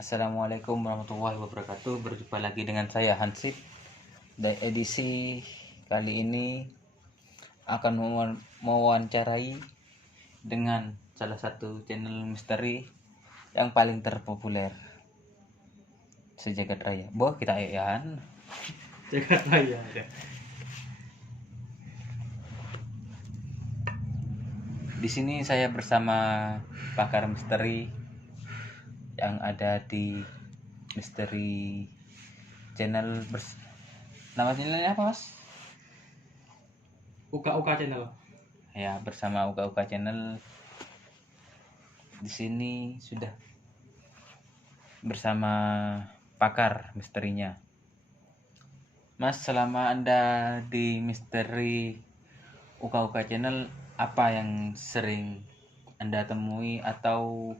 Assalamualaikum warahmatullahi wabarakatuh. Berjumpa lagi dengan saya Hansip. Dan edisi kali ini akan mewawancarai dengan salah satu channel misteri yang paling terpopuler sejagat raya. Boh, kita ian. Jagat Raya ya. Di sini saya bersama pakar misteri yang ada di misteri channel nama channelnya apa, Mas? Uka channel. Ya, bersama Uka channel. Di sini sudah bersama pakar misterinya. Mas, selama Anda di misteri Uka channel, apa yang sering Anda temui atau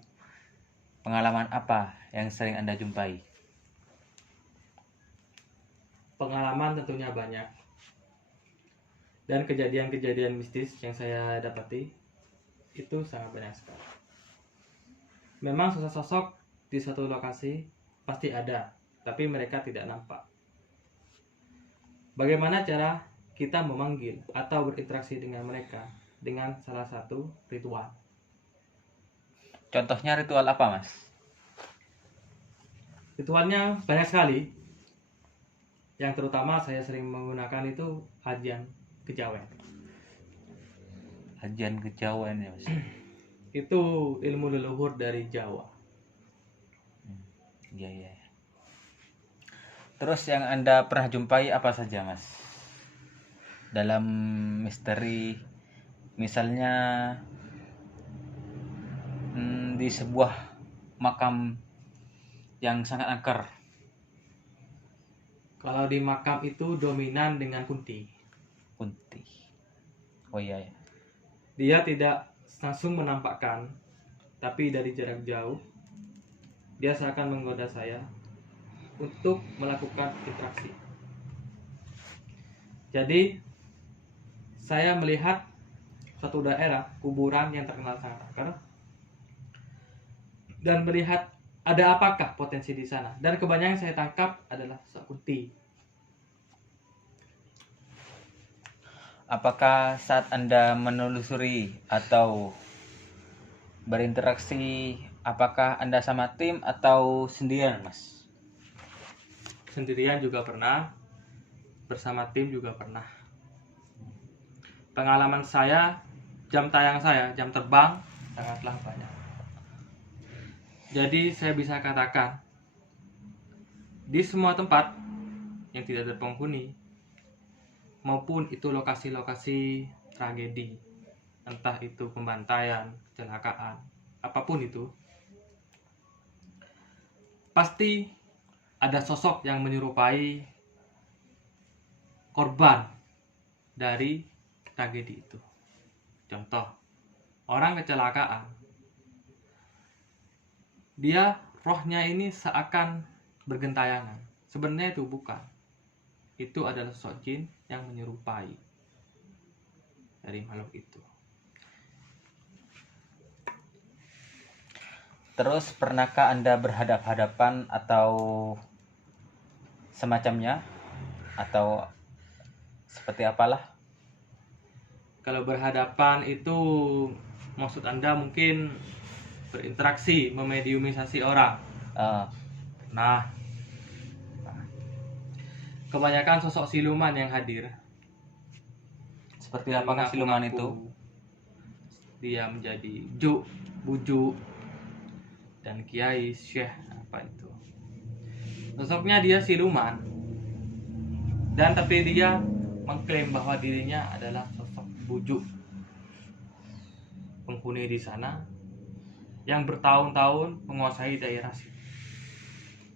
pengalaman apa yang sering Anda jumpai? Pengalaman tentunya banyak. Dan kejadian-kejadian mistis yang saya dapati itu sangat banyak sekali. Memang sosok-sosok di suatu lokasi pasti ada, tapi mereka tidak nampak. Bagaimana cara kita memanggil atau berinteraksi dengan mereka? Dengan salah satu ritual. Contohnya ritual apa, Mas? Ritualnya banyak sekali. Yang terutama saya sering menggunakan itu ajian kejawen. Ajian kejawen ya, Mas. Itu ilmu leluhur dari Jawa. Iya. Terus yang Anda pernah jumpai apa saja, Mas? Dalam misteri, misalnya di sebuah makam yang sangat angker. Kalau di makam itu dominan dengan kunti. Oh iya ya. Dia tidak langsung menampakkan, tapi dari jarak jauh dia seakan menggoda saya untuk melakukan interaksi. Jadi saya melihat suatu daerah kuburan yang terkenal sangat angker dan melihat ada apakah potensi di sana. Dan kebanyakan saya tangkap adalah sosok kunti. Apakah saat Anda menelusuri atau berinteraksi, apakah Anda sama tim atau sendirian, Mas? Sendirian juga pernah, bersama tim juga pernah. Pengalaman saya, jam terbang sangatlah banyak. Jadi saya bisa katakan di semua tempat yang tidak ada penghuni maupun itu lokasi-lokasi tragedi, entah itu pembantaian, kecelakaan, apapun itu, pasti ada sosok yang menyerupai korban dari tragedi itu. Contoh, orang kecelakaan, dia rohnya ini seakan bergentayangan. Sebenarnya itu bukan. Itu adalah sosok jin yang menyerupai dari makhluk itu. Terus pernahkah Anda berhadap-hadapan atau semacamnya? Atau seperti apalah? Kalau berhadapan itu maksud Anda mungkin berinteraksi, memediumisasi orang. Nah, kebanyakan sosok siluman yang hadir. Seperti apakah siluman itu? Dia menjadi bujuk, dan kiai, syekh, apa itu. Sosoknya dia siluman. Dan tapi dia mengklaim bahwa dirinya adalah sosok bujuk penghuni di sana yang bertahun-tahun menguasai daerah situ.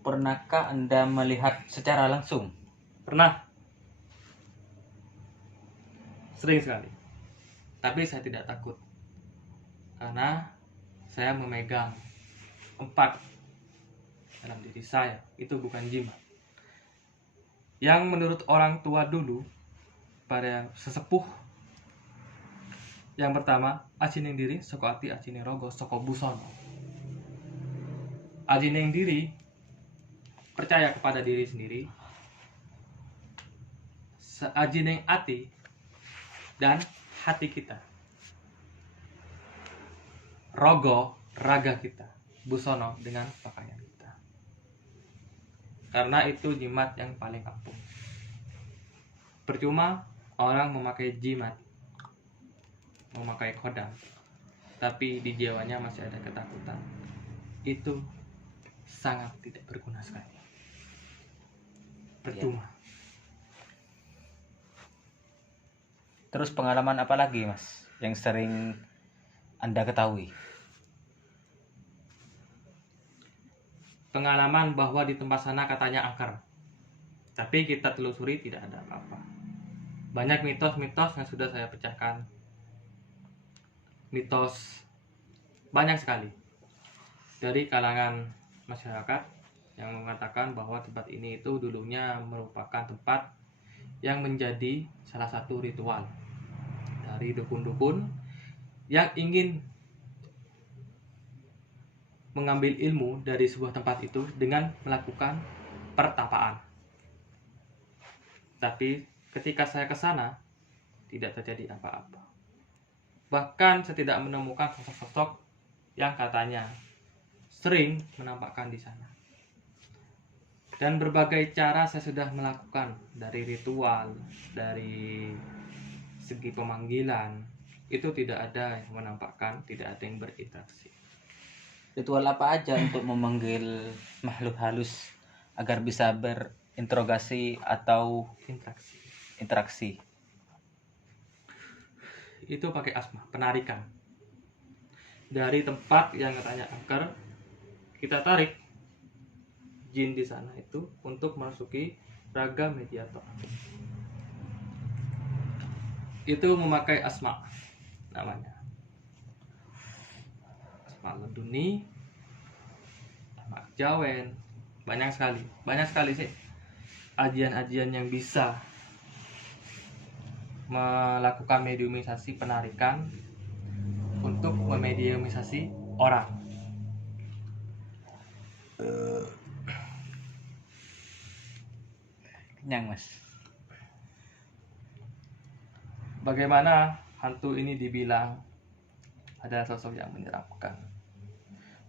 Pernahkah Anda melihat secara langsung? Pernah. Sering sekali. Tapi saya tidak takut. Karena saya memegang 4 dalam diri saya. Itu bukan jimat. Yang menurut orang tua dulu, pada sesepuh, yang pertama, acining diri, soko ati acining rogo, soko busono. Ajineng diri, percaya kepada diri sendiri, ajineng ati dan hati kita, rogo raga kita, busono dengan pakaian kita. Karena itu jimat yang paling ampuh. Percuma orang memakai jimat, memakai kodam, tapi di jiwanya masih ada ketakutan. Itu sangat tidak berguna sekali. Percuma. Terus pengalaman apa lagi Mas yang sering Anda ketahui? Pengalaman bahwa di tempat sana katanya angker, tapi kita telusuri tidak ada apa-apa. Banyak mitos-mitos yang sudah saya pecahkan. Mitos banyak sekali dari kalangan masyarakat yang mengatakan bahwa tempat ini itu dulunya merupakan tempat yang menjadi salah satu ritual dari dukun-dukun yang ingin mengambil ilmu dari sebuah tempat itu dengan melakukan pertapaan. Tapi ketika saya ke sana tidak terjadi apa-apa. Bahkan saya tidak menemukan sosok-sosok yang katanya sering menampakkan di sana. Dan berbagai cara saya sudah melakukan, dari ritual, dari segi pemanggilan, itu tidak ada yang menampakkan, tidak ada yang berinteraksi. Ritual apa aja untuk memanggil makhluk halus agar bisa berinterogasi atau interaksi? Itu pakai asma, penarikan. Dari tempat yang katanya angker, kita tarik jin di sana itu untuk masuki raga mediator. Itu memakai asma namanya. Asma leduni, asma jawen, banyak sekali sih ajian-ajian yang bisa melakukan mediumisasi penarikan untuk memediumisasi orang. Kenyang Mas. Bagaimana hantu ini dibilang adalah sosok yang menyeramkan?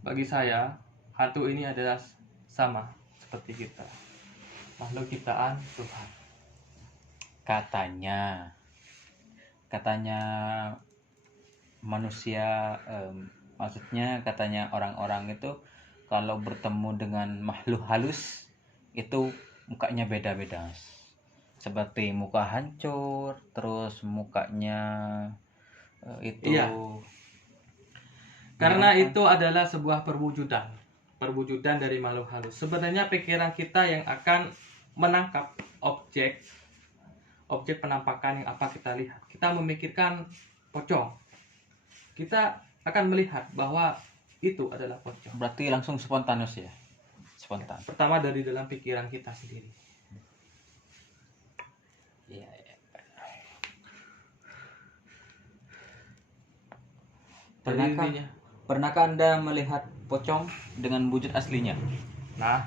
Bagi saya, hantu ini adalah sama seperti kita, makhluk ciptaan Tuhan. Katanya manusia, maksudnya katanya orang-orang itu kalau bertemu dengan makhluk halus itu mukanya beda-beda Mas. Seperti muka hancur, terus mukanya itu Iya. Karena itu adalah sebuah perwujudan dari makhluk halus. Sebenarnya pikiran kita yang akan menangkap objek penampakan yang apa kita lihat. Kita memikirkan pocong, kita akan melihat bahwa itu adalah pocong. Berarti langsung spontanus ya? Spontan. Pertama dari dalam pikiran kita sendiri. Iya. Pernahkah Anda melihat pocong dengan wujud aslinya? Nah,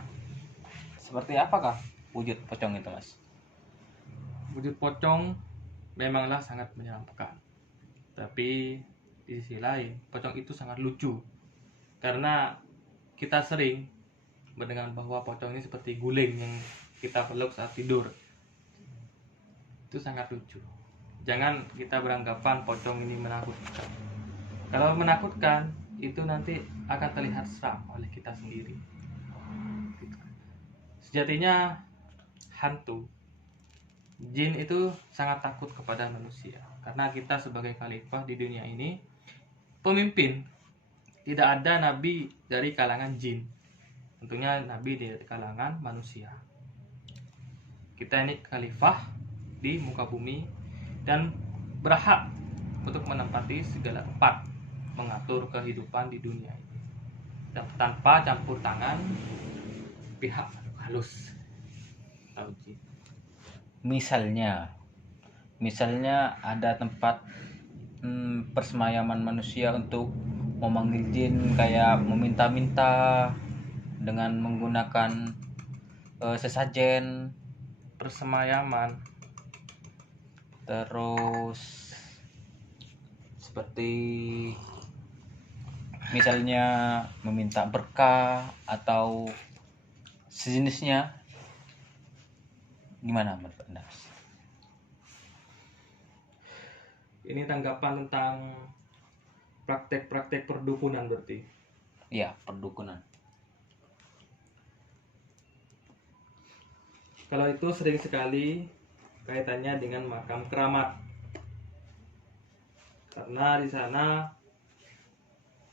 seperti apakah wujud pocong itu Mas? Wujud pocong memanglah sangat menyeramkan. Tapi di sisi lain, pocong itu sangat lucu. Karena kita sering mendengar bahwa pocong ini seperti guling yang kita peluk saat tidur. Itu sangat lucu. Jangan kita beranggapan pocong ini menakutkan. Kalau menakutkan, itu nanti akan terlihat seram oleh kita sendiri. Sejatinya hantu, jin itu sangat takut kepada manusia. Karena kita sebagai khalifah di dunia ini, pemimpin, tidak ada nabi dari kalangan jin. Tentunya nabi dari kalangan manusia. Kita ini khalifah di muka bumi dan berhak untuk menempati segala tempat, mengatur kehidupan di dunia ini tanpa campur tangan pihak halus atau jin. Misalnya ada tempat persemayaman manusia untuk memanggil jin, kayak meminta-minta dengan menggunakan sesajen, Persemayaman. terus seperti misalnya meminta berkah atau sejenisnya, gimana menurut Anda? Ini tanggapan tentang praktek-praktek perdukunan berarti. Iya, perdukunan. Kalau itu sering sekali kaitannya dengan makam keramat. Karena di sana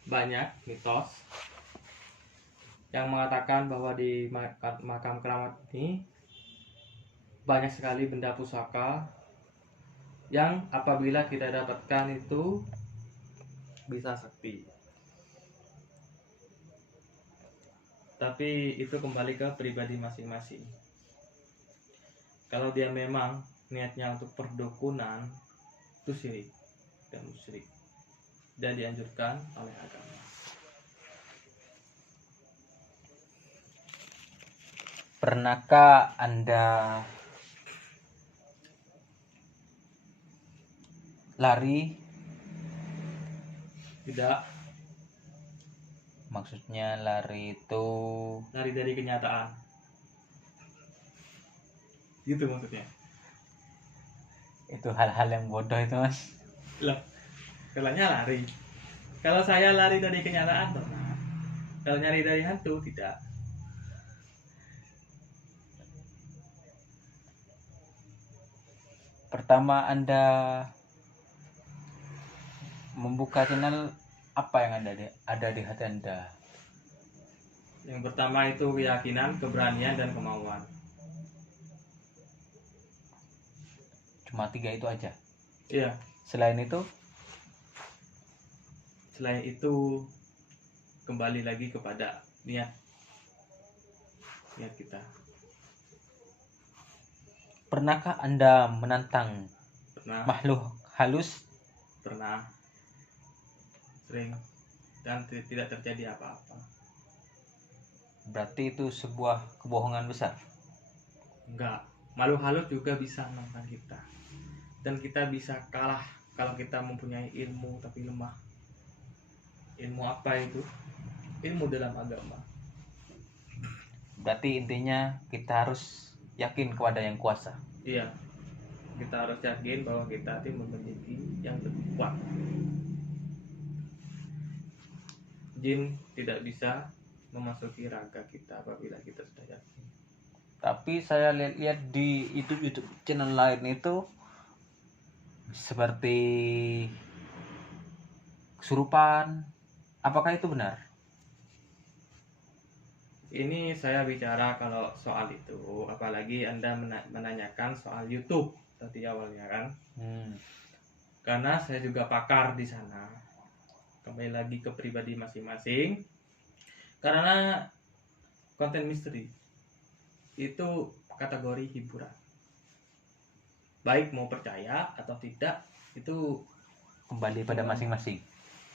banyak mitos yang mengatakan bahwa di makam keramat ini banyak sekali benda pusaka yang apabila kita dapatkan itu bisa sakti. Tapi itu kembali ke pribadi masing-masing. Kalau dia memang niatnya untuk perdukunan, itu syirik dan musyrik, dan dianjurkan oleh agama. Pernahkah Anda lari? Tidak Maksudnya lari itu lari dari kenyataan, gitu maksudnya. itu hal-hal yang bodoh itu, Mas. Loh, kalanya lari. Kalau saya lari dari kenyataan pernah. Kalau nyari dari hantu tidak. Pertama Anda membuka channel, apa yang ada di hati Anda? Yang pertama itu keyakinan, keberanian, dan kemauan. Cuma 3 itu aja. Iya. Selain itu, Selain itu kembali lagi kepada niat kita. pernahkah Anda menantang Pernah, makhluk halus? pernah, sering, dan tidak terjadi apa-apa. Berarti itu sebuah kebohongan besar. Enggak, makhluk halus juga bisa menantang kita, dan kita bisa kalah kalau kita mempunyai ilmu tapi lemah. Ilmu apa itu? Ilmu dalam agama. Berarti intinya kita harus yakin kepada yang kuasa. Iya, kita harus yakin bahwa kita memiliki yang lebih kuat. Jin tidak bisa memasuki raga kita apabila kita sudah yakin. Tapi saya lihat di YouTube channel lain itu seperti kesurupan. Apakah itu benar? Ini saya bicara kalau soal itu, apalagi Anda menanyakan soal YouTube tadi awalnya kan. Karena saya juga pakar di sana. Kembali lagi ke pribadi masing-masing. Karena konten misteri itu kategori hiburan. Baik mau percaya atau tidak itu Kembali pada masing-masing.